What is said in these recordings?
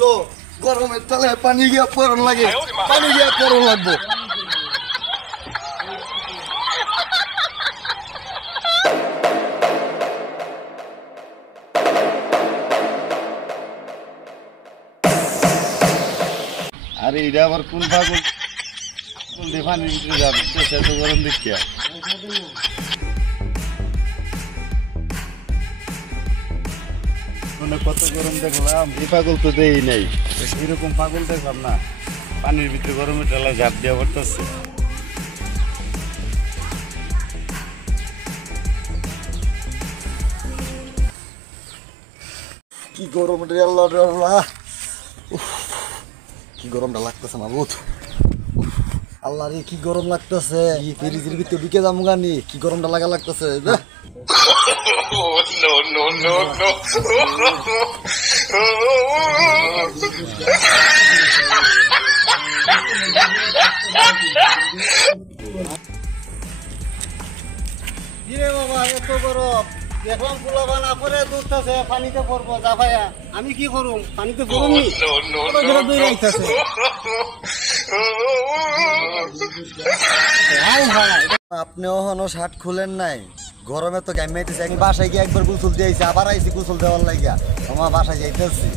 হইলো গরমের তলায় পানি গিয়া পরন লাগে, পানি গিয়া পরন লাগবো। আরে এটা আবার কোন পাগল পানির ভিতরে যাবে, এত গরম দেখিয়া কত গরম দেখলাম। এই পাগল তো দেই নাই, এরকম পাগল দেখলাম না পানির ভিতরে গরমের ঠেলায় ঝাঁপ দেওয়া পড়তেছে। কি গরম রে আল্লাহ রে আল্লাহ, কি গরমটা লাগতেছে না বুঝ। আল্লাহ রে কি গরম লাগতেছে, ফ্রিজের ভিতরে ঢুকে যাবো গানি, কি গরমটা লাগতেছে। বাবা এত গরম দেখলাম পোলাবা না করে দুধতেছে পানিতে পড়বো জাফাইয়া, আমি কি করুম? পানিতে পড়ুনি আপনি ওখানো শার্ট খুলেন নাই, গরমে তো গাইমাইতেছে। আমি বাসায় গিয়ে একবার গোসল দিয়েছি, আবার আইছি গোসল দেওয়ার লাগিয়া। আমার বাসায় যাইতেছি,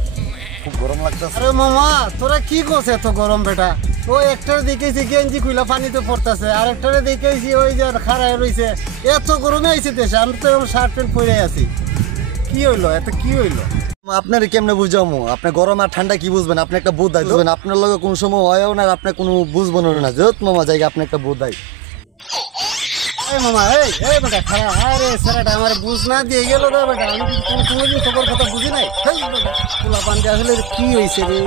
খুব গরম লাগতেছে। আরে মামা তোরা কি করছে এত গরম বেটা? ওই একটারে দেখেছি গেঞ্জি খুইলা পানিতে পড়তেছে, আর একটারে দেখেছি ওই যে খাড়ায় রয়েছে। এত গরমে আইছে দেশে, আমি তো শার্ট প্যান্ট পরে আছি। কি হইলো এত, কি হইলো? আপনার কেমনে বুঝামো? আপনি গরম আর ঠান্ডা কি বুঝবেন? আপনি একটা বোধ বুঝবেন, আপনার লগে কোন সময় হয়ও না, আপনি কোনো বুঝবেন না। যেহেতু মামা জায়গা আপনি একটা বোধ আই মামা এই বেটা খারাপ, আরে স্যারটা আমার বুঝ না দিয়ে গেল রে বেটা। আমি কোনো খবর কথা বুঝি নাই। পোলা পান্ডে আসলে কি হয়েছে রে?